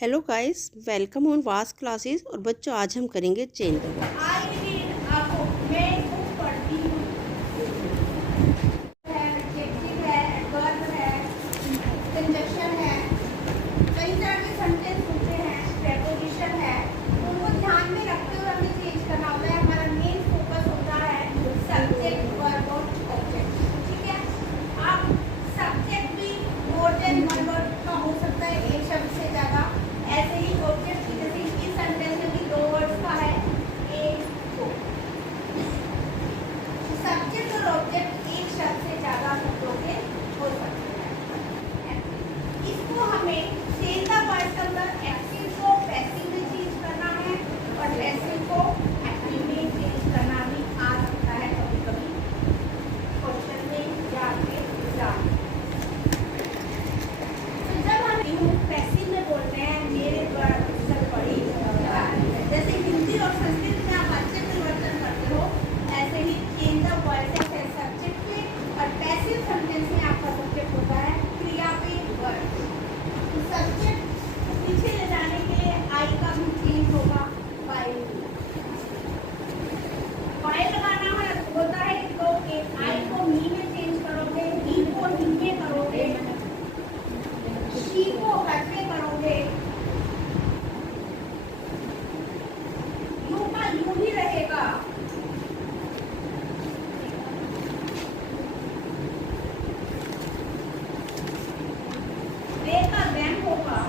Hello guys, welcome on वास classes. और बच्चों, आज हम करेंगे chain the words. I read आपको मैं बुक पढ़ती हूँ है एडजेक्टिव है एडवर्ब है कंजक्शन है कई तरह के सेंटेंस होते हैं प्रेपोजिशन है उनको ध्यान में रखते हुए हमें चेंज करना होता है। हमारा मेन फोकस होता है सब्जेक्ट वर्ब और ऑब्जेक्ट। ठीक है, आप सब्जेक्ट भी मोर देन वन वर्ड का हो सकता है, एक शब्द से ज़्यादा। ऐसे ही ऑब्जेक्ट भी, जैसे इस सेंटेंस में भी दो वर्ड्स का है, एक दो। सब्जेक्ट और ऑब्जेक्ट एक शब्द से ज्यादा शब्दों के हो सकते हैं। इसको हमें चेंज द वर्ड्स के अंदर एक्टिव को पैसिव में चेंज करना है और पैसिव को एक्टिव में चेंज करना भी आ सकता है कभी कभी क्वेश्चन में या आपके एग्जाम में। तो जब हम पैसिव में बोलते हैं मेरे द्वारा पुस्तक पढ़ी, जैसे हिंदी और संस्कृत में आप अच्छे परिवर्तन करते हो, ऐसे ही चेंज द वर्ड है सब्जेक्ट पे और पैसिव सेंटेंस में आपका सब्जेक्ट होता है क्रिया पे वर्ड। सब्जेक्ट पीछे ले जाने के लिए आई का भी चेंज होगा बाय। बाय लगाना होता है तो आई को मी में चेंज करोगे, ही को ही में करोगे, शी को घर पे करोगे, यू का यू ही रहेगा, वे का वैन होगा,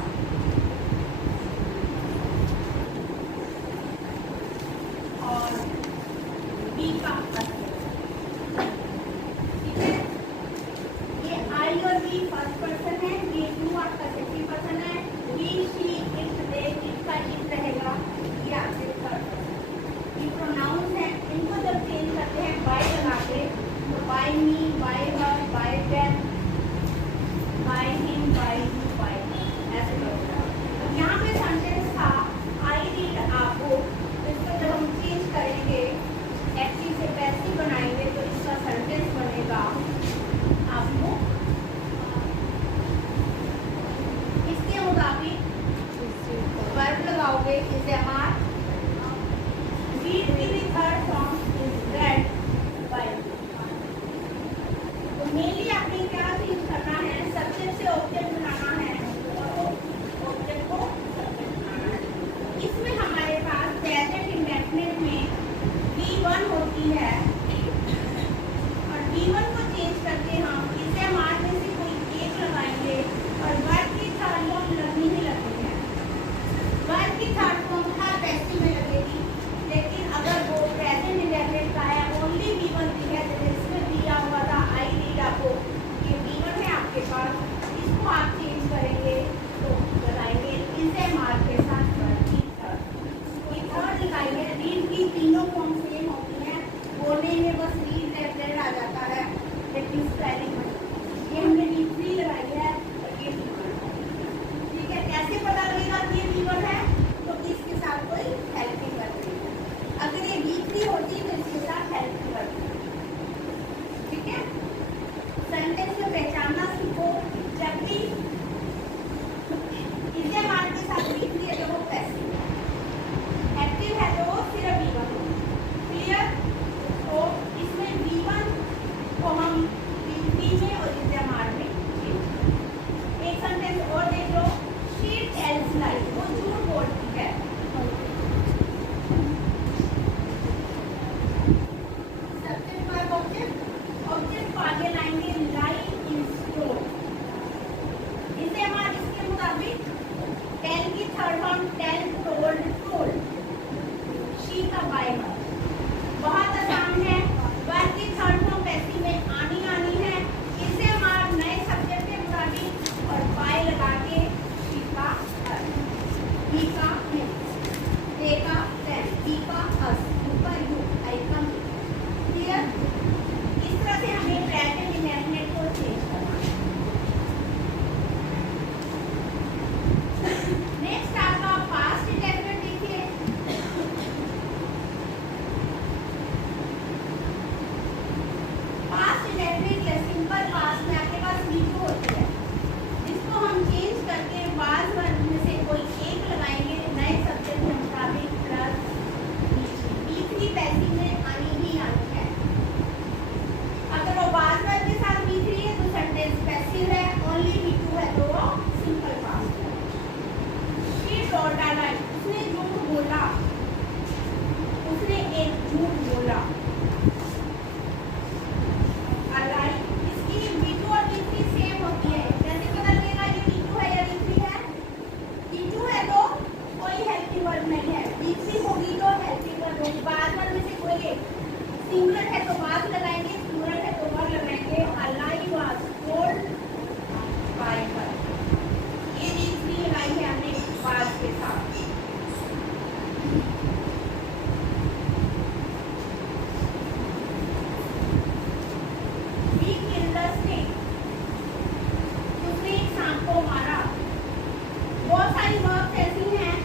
कई वर्ब्स ऐसी हैं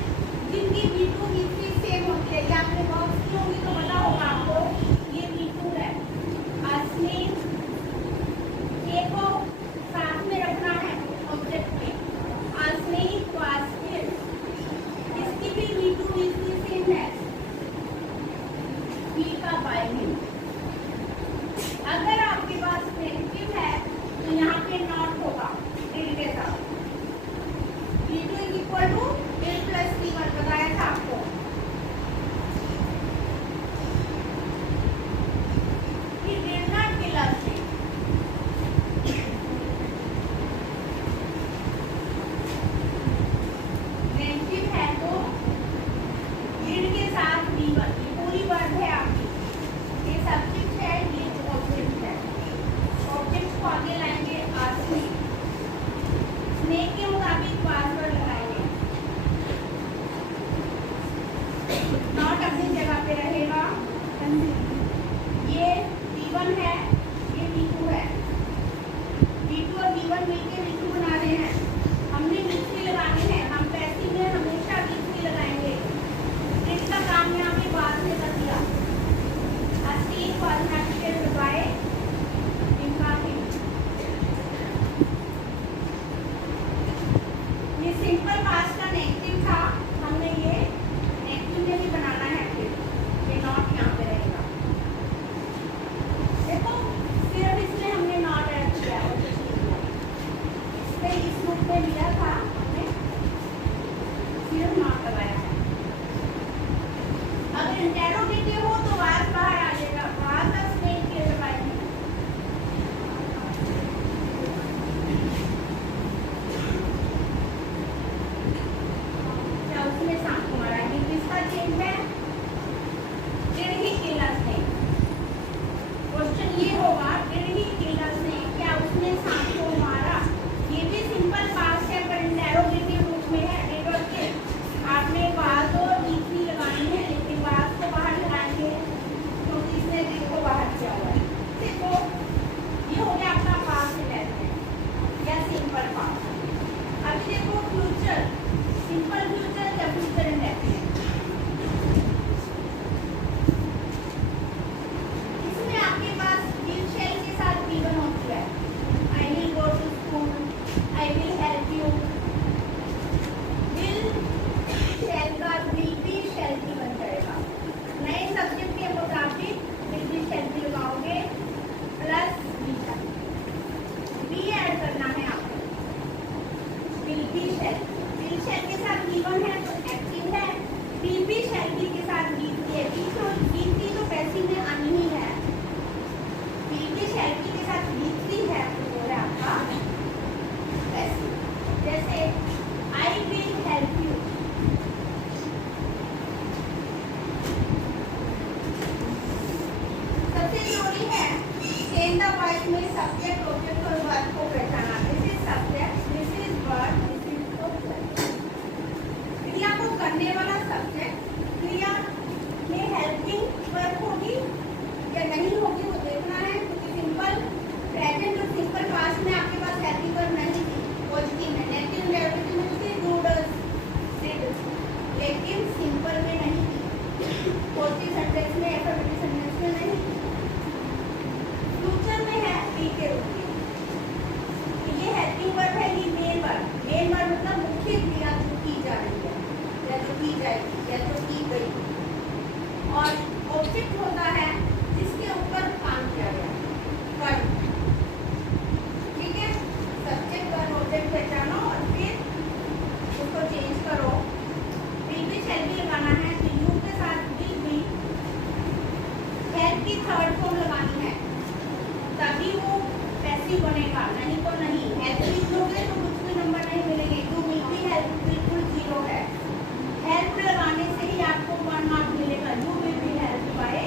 जिनकी V2 V3 सेम होती है। ये आपने वर्ब्स की होंगी तो पता होगा आपको। ये V2 है। असली ए को साथ में रखना है ऑब्जेक्ट में। असली वास्तविक इसकी भी V2 V3 सेम है। V का बाइनिंग। अगर आपके पास नेगेटिव है तो यहाँ पे नॉट होगा टिल के साथ। V2 is equal to till plus C1 बताया था आपको। He did not kill us. Negative है तो did के साथ V1 ये पूरी वर्ब है आपकी। ये सब्जेक्ट है, ये ऑब्जेक्ट है। ऑब्जेक्ट को आगे लाएंगे आस्क में। स्नेक के मुताबिक पासवर्ड लगाएंगे। नॉट अपनी जगह पे रहेगा। ये V1 है, ये V2 है। V2 और V1 मिलके V2 बना रहे हैं। हमने V3 लगाने हैं। हम पैसिव में हमेशा V3 लगाएंगे। इसका काम यहाँ पे बाद में कर दिया। अस्सी was not killed by इनका ही। ये सिंपल पास्ट का नेगेटिव था, हमने ये नेगेटिव में भी बनाना है। फिर ये नॉट यहाँ पे रहेगा। देखो सिर्फ इसमें हमने नॉट ऐड किया है। इसमें इस रूप में लिया था हमने, सिर्फ नॉट लगाया है। अगर इंटेरोगेटिव हो तो वाज बाहर आ जाएगा। Was the snake killed by me. क्या उसने सांप को मारा? ये किसका चेंज है? Did he kill the snake. Question ये होगा did he kill the snake, क्या उसने सांप को मारा? ये भी सिंपल पास्ट है पर इंटेरोगेटिव रूप में है। डिड और किल आपने वाज और V3 लगानी है, लेकिन वाज को बाहर लगाएंगे क्योंकि इसने डिड को बाहर किया हुआ है। देखो ये हो गया आपका पास्ट टेंस या सिंपल पास्ट। अभी देखो फ्यूचर, सिंपल फ्यूचर या फ्यूचर इंडेफिनिट। इसमें आपके पास विल शेल के साथ V1 होती है। I will go to school, I will help you. Will shall का विल बी शेल की बन जाएगा। नए सब्जेक्ट के मुताबिक विल बी शेल की लगाओगे प्लस बी ऐड करना है आपको। Will be shall, will shall के साथ V1 है तो एक्टिव है। विल बी शेल बी के साथ V3 है। V3 तो पैसिव में आनी ही है। विल बी शेल बी के साथ V3 है तो वो है आपका पैसिव। जैसे आई विल हेल्प यू। सबसे जरूरी है चेंज द वॉइस में सब्जेक्ट ऑब्जेक्ट और वर्ब को पहचाना। This is subject, this is verb, this is object. क्रिया को करने वाला सब्जेक्ट, क्रिया में हेल्पिंग वर्ब होगी या नहीं होगी वो देखना है। क्योंकि सिंपल प्रेजेंट और सिंपल पास्ट में आपके पास हेल्पिंग वर्ब नहीं थी, पॉजिटिव है। नेगेटिव नेगेटिव में थी डूडल्स, डिड, लेकिन सिंपल में नहीं थी। पॉजिटिव सेंटेंस में, एफर्मेटिव सेंटेंस में नहीं थी। फ्यूचर में है बी के रूप में। तो ये हेल्पिंग वर्ब है, ये मेन वर्ब। मेन वर्ब मतलब मुख्य क्रिया जो की जा रही है या जो की जाएगी या जो की गई। और ऑब्जेक्ट होता है जिसके ऊपर काम किया गया वर्ब। ठीक है, सब्जेक्ट और ऑब्जेक्ट पहचानो और फिर उसको चेंज करो। विल बी शेल बी लगाना है तो यू के साथ विल बी। हेल्प की थर्ड फॉर्म लगानी है तभी वो पैसिव बनेगा, नहीं तो नहीं। हेल्प लिखोगे तो कुछ भी नंबर नहीं मिलेंगे। यू विल बी हेल्प बिल्कुल 0 है। हेल्प लगाने से ही आपको 1 मार्क मिलेगा। You will be help by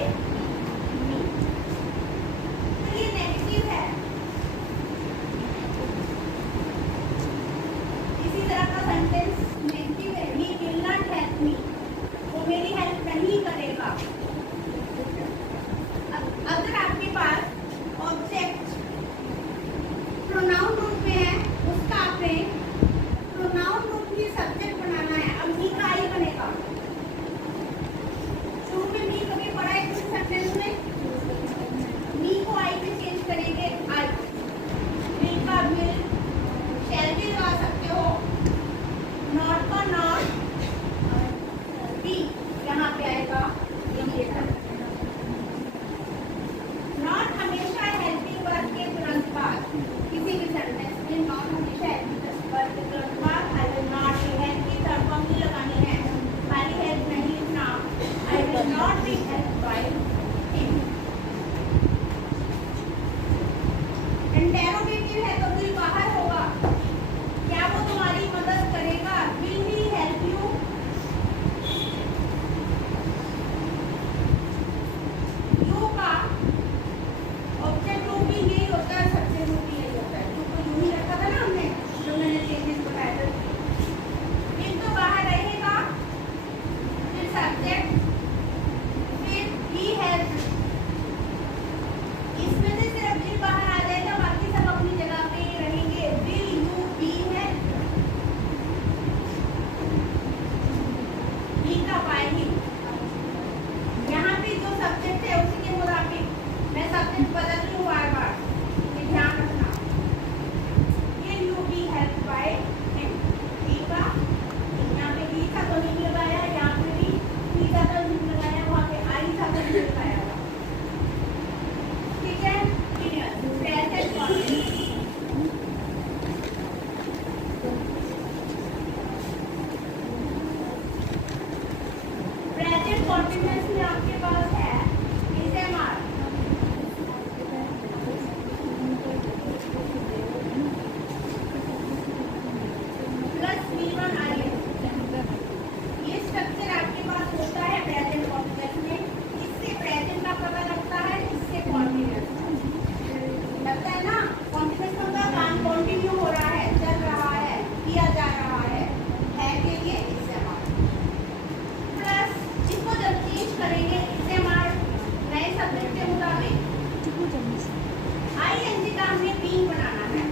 continuous में आपके पास है is am are plus V1 I N. ये स्ट्रक्चर आपके पास होता है प्रेजेंट कॉन्टिन्यूअस में। इससे प्रेजेंट का पता लगता है, इससे कॉन्टिन्यूअस लगता है ना। कॉन्टिन्यूअस का काम कंटिन्यू हो रहा है, चल रहा है, किया जा रहा है के लिए इस्तेमाल। प्लस इसको जब चेंज करेंगे इस्तेमाल नए सब्जेक्ट के मुताबिक आईएनजी का हमें बीइंग बनाना है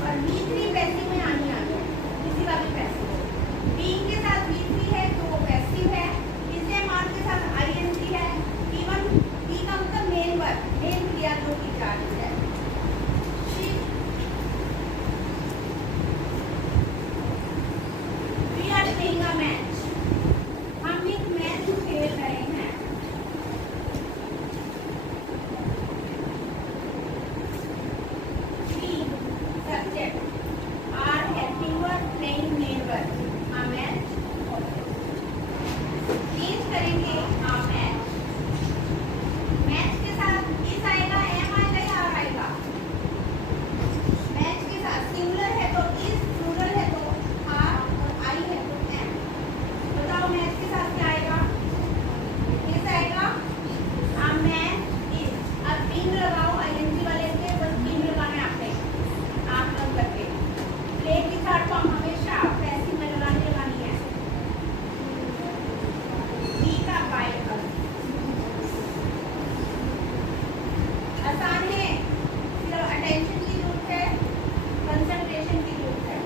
और V3 पैसिव में आनी आ गया, किसी का भी पैसिव बीइंग के साथ V3 है तो वो पैसिव है, इस्तेमाल के साथ आईएनजी है। इवन बी का मतलब मेन वर्ब, मेन क्रिया जो की जा रही है। We are playing a match, हम एक मैच खेल रहे हैं। We subject are helping us playing main verb, a match। Change करेंगे a match, मैच के साथ इस आएगा, एम आएगा या आर आएगा। मैच के साथ सिंगुलर है तो इस, प्लूरल है तो आर और आई है तो एम। बताओ मैच के साथ क्या आएगा, इस आएगा a मैच इज। अब बीइंग लगाओ आईएनजी वाले के, बस बीइंग लगाना है आपने आप लोग करके। प्ले की थर्ड फॉर्म हमेशा पैसिव में लगानी है। बी का बाय कर आसान है, सिर्फ अटेंशन की जरूरत है, कंसंट्रेशन की जरूरत है।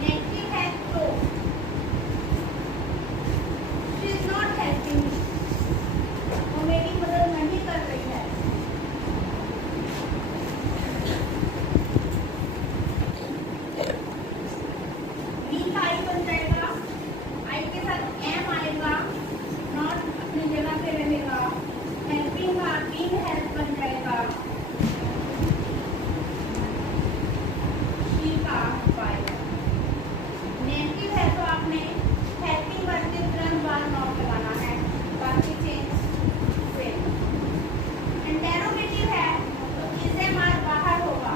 नेगेटिव है तो she is not helping me, वो मेरी मदद नहीं कर रही है। बी का आई बन जाएगा, आई के साथ एम आएगा, नॉट अपनी जगह पे रहेगा। हेल्पिंग का बीइंग हेल्प बन जाएगा। शी का बाय नेगेटिव है तो आपने हेल्पिंग वर्ब के तुरंत बाद नॉट लगाना है, बाकी चेंज सेम। इंटेरोगेटिव है तो इसे मार बाहर होगा।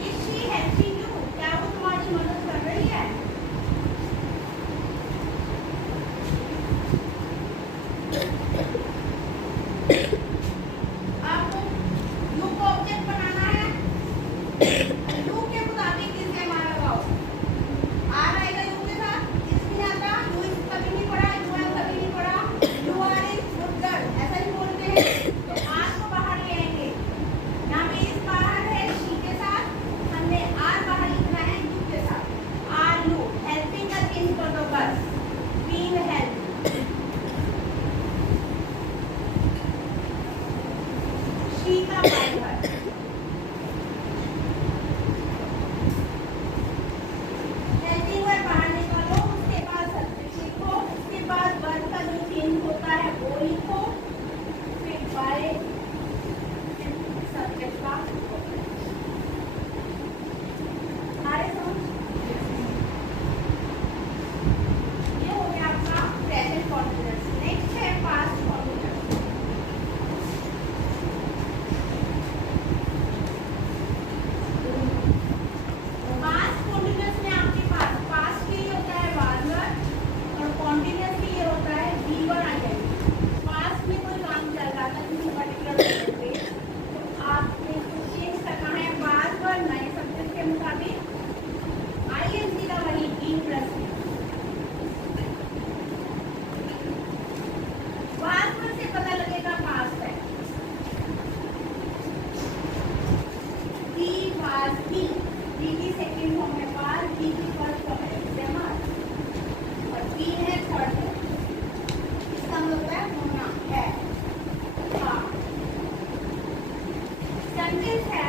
इज शी हेल्पिंग यू, क्या वो तुम्हारी मदद कर रही है। आपको यू को ऑब्जेक्ट बनाना है, यू के मुताबिक इसे मार लगाओ। आर आएगा यू के साथ, इस नहीं आता, यू इस कभी नहीं पढ़ा, यू एम कभी नहीं पढ़ा। You are is good girl, ऐसा ही बोलते हैं। तो आर को बाहर ले आएंगे, यहाँ पे इस बाहर है शी के साथ, हमने आर बाहर लिखना है यू के साथ। आर यू हेल्पिंग का चेंज कर दो बस, बीइंग हेल्प। शी का बाय वर्ब, हेल्पिंग वर्ब बाहर निकालो, उसके बाद सब्जेक्ट लिखो, उसके बाद वर्ब का जो चेंज होता है वो लिखो, फिर बाय सब्जेक्ट का आए समझ। ये हो गया आपका प्रेजेंट कॉन्टिन्यूअस। नेक्स्ट है पास्ट कॉन्टिन्यूअस। पास्ट कॉन्टिन्यूअस में आपके पास पास्ट के लिए होता है वाज वर्ब और कॉन्टिन्यूअस के लिए होता है V1 आईएन। पास्ट में कोई काम चल रहा था किसी पर्टिकुलर सब्जेक्ट पे, तो आपने चेंज करना है वाज वर्ब नए सब्जेक्ट के मुताबिक, आईएनजी का वही बीइंग प्लस वाज वर्ब से पता लगेगा पास्ट है। बी वाज बी, बी की सेकेंड फॉर्म है वाज, बी की फर्स्ट फॉर्म है इस्तेमाल और बी है थर्ड है। इसका मतलब है होना है। हाँ सेंटेंस है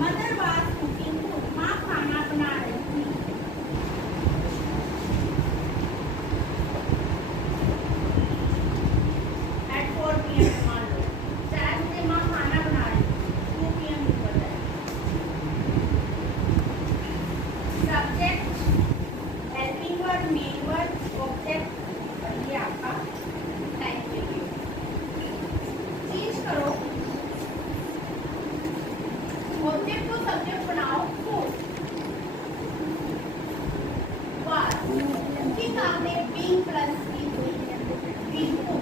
मदर वाज कुकिंग फूड, माँ खाना बना रही थी। उसके सामने बीइंग प्लस की हुई है बीइंग को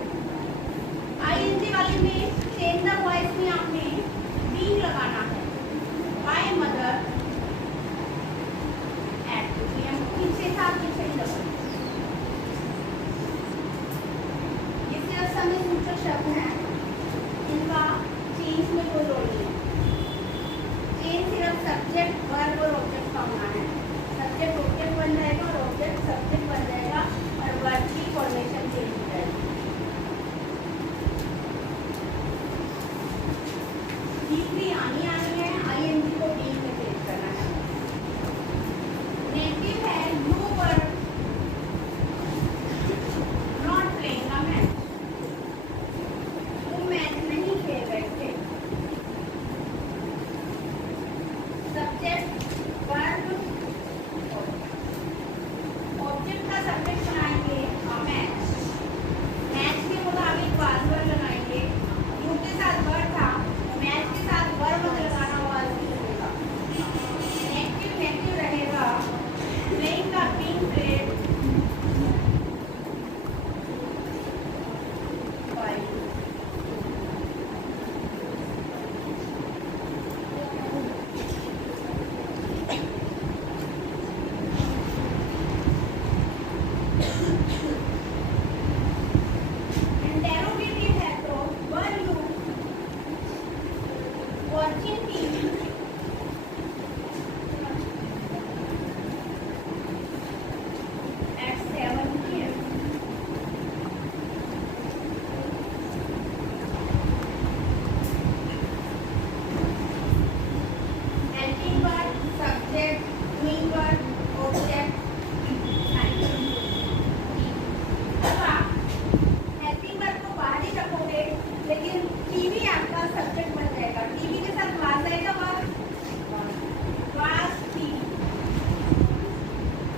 आईएनजी वाले में चेंज द वॉइस में आपने बीइंग लगाना है बाय मदर एट हम पीछे था पीछे ही लगा ये सिर्फ समय सूचक शब्द है इनका चेंज में कोई रोल नहीं है चेंज सिर्फ सब्जेक्ट वर्ब और ऑब्जेक्ट का होना है सब्जेक्ट ऑब्जेक्ट बन जाएगा और ऑब्जेक्ट सब्जेक्ट बन जाएगा और वर्ब की फॉर्मेशन चेंज हो जाएगी तीसरी आनी है आईएनजी को बीइंग में चेंज करना है नेगेटिव है you were not playing a match तुम मैच नहीं खेल रहे थे सब्जेक्ट वर्ब ऑब्जेक्ट का सब्जेक्ट बनाएंगे मैच मैच के मुताबिक वर्ब लगाएंगे यू के साथ वर्ब था मैच के साथ वर्ब लगाना वाज भी लगेगा नेगेटिव रहेगा प्लेइंग का बीइंग प्लेड बाय इंटेरोगेटिव है तो were you watching TV at 7 p.m. Helping verb, subject, doing verb, object, helping verb को बाहर ही रखोगे लेकिन टीवी आपका सब्जेक्ट बन जाएगा टीवी के साथ वाज आएगा वाज टीवी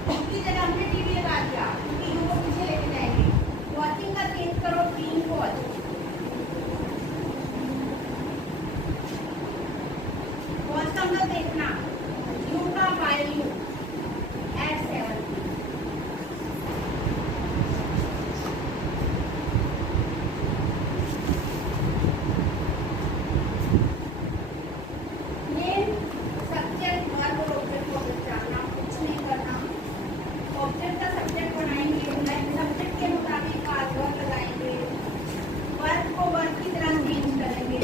उसकी जगह हमने टीवी लगा दिया क्योंकि यू को पीछे लेके जाएंगे वॉचिंग का चेंज करो बीइंग वॉच वॉच का मतलब देखना यू का बाय यू एट 7 ये सब्जेक्ट वर्ब और ऑब्जेक्ट को पहचानना कुछ नहीं करना ऑब्जेक्ट का सब्जेक्ट बनाएंगे सब्जेक्ट के मुताबिक आज वर्ब लगाएंगे वर्ब को वर्ब की तरह चेंज करेंगे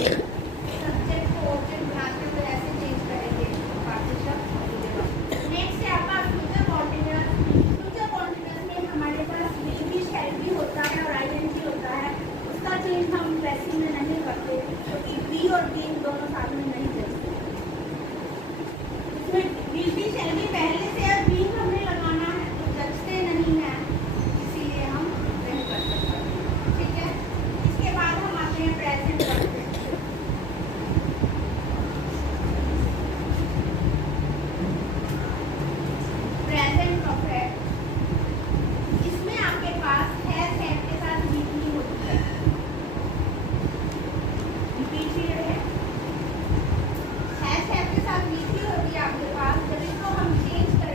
सब्जेक्ट को ऑब्जेक्ट बनाते हुए ऐसे चेंज करेंगे पार्टिसिपल मिलेगा नेक्स्ट है आपका फ्यूचर कॉन्टिन्यूअस में हमारे पास विल भी शैल भी होता है और आईएनजी होता है उसका चेंज हम पैसिव में नहीं करते क्योंकि बी और बीइंग दोनों साथ में नहीं चलते इसमें विल भी शैल भी पहले से और बीइंग हमने लगाना है तो जचते नहीं है इसीलिए हम नहीं कर सकते ठीक है इसके बाद हम आते हैं प्रेजेंट परफेक्ट प्रेजेंट परफेक्ट इसमें आपके पास है सेट के साथ वीकली होती है पीरियड है सेट के साथ वीकली होती है आपके पास जब इसको हम चेंज करें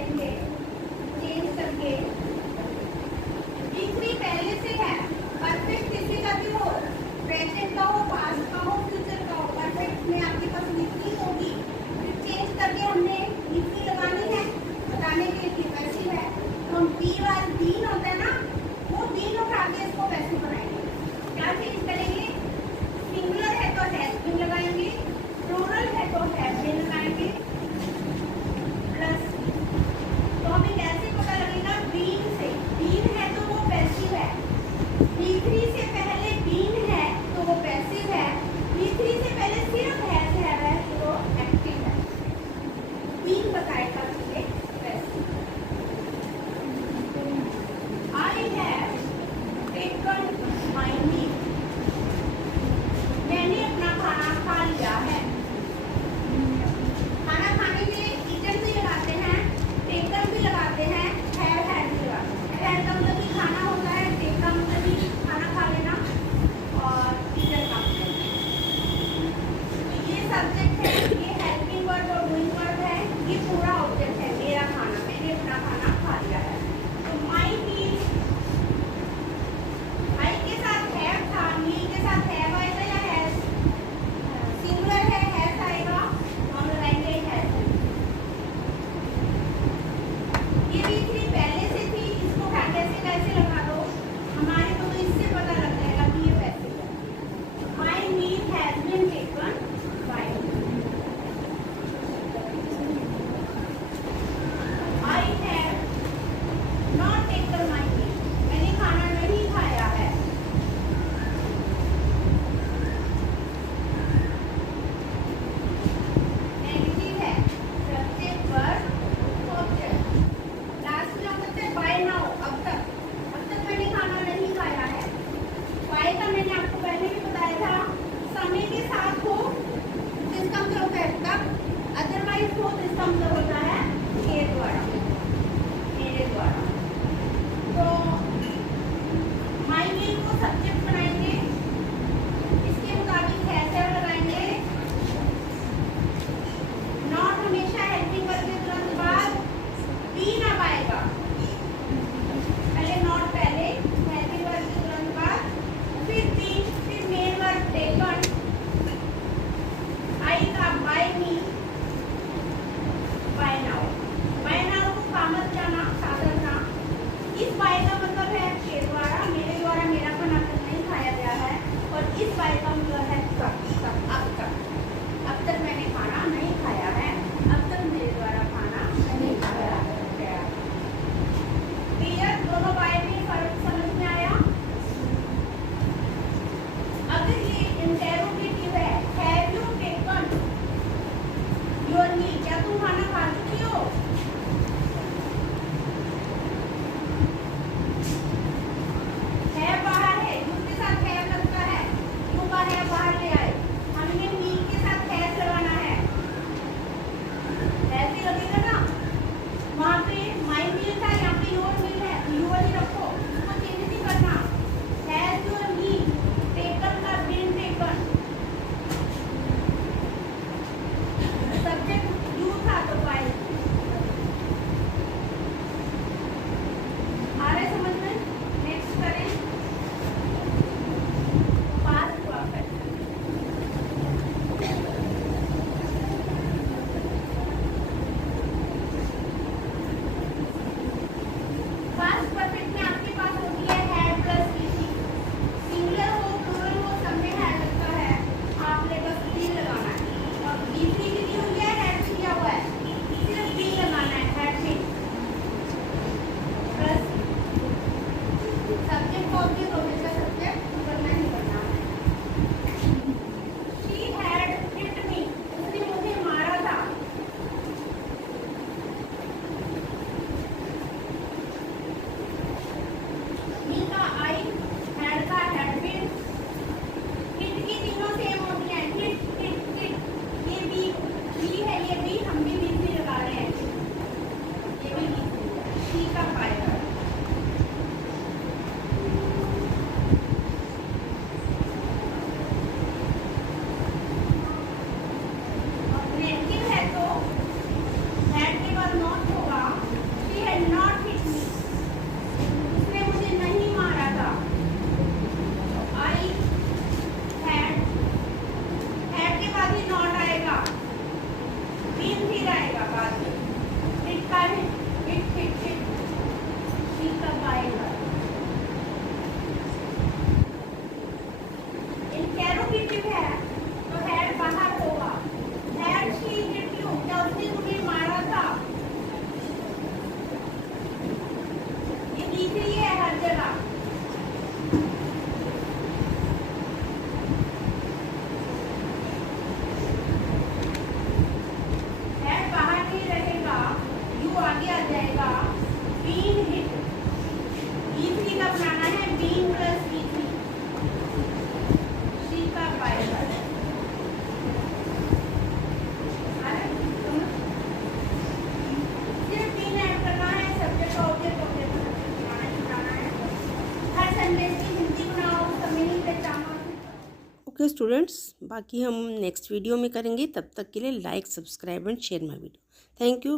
ओके स्टूडेंट्स, बाकी हम नेक्स्ट वीडियो में करेंगे। तब तक के लिए like, subscribe and share my video. Thank you.